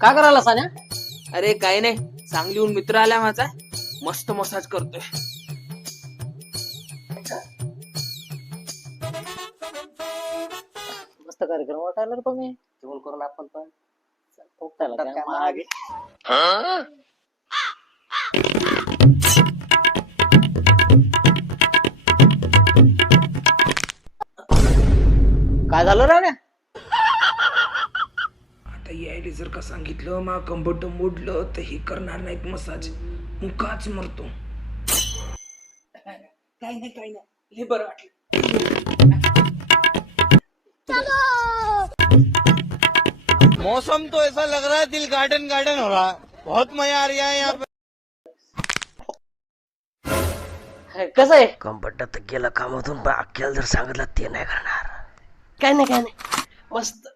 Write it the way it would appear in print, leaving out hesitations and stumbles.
काय करायला सान्या? अरे काही नाही, सांगलीहून मित्र आला माझा, मस्त मसाज करतोय. मस्त कार्यक्रम वाटायला रे तुम्ही जेवण करून आपण पण पोटाला काय मागे. काय झालं रे? आता यायला जर का सांगितलं मा कंबट मोडलं तर हे करणार नाहीत मसाज, मुकाच मरतो. काही नाही हे बरं वाटलं. मौसम तो ऐसा लग रहा है दिल गार्डन गार्डन हो रहा है. बहुत मजा आ रहा है यहाँ पे. कसं आहे? कंपटात गेला कामातून पण अख्ख्याला जर सांगितलं ते नाही करणार. काय नाही मस्त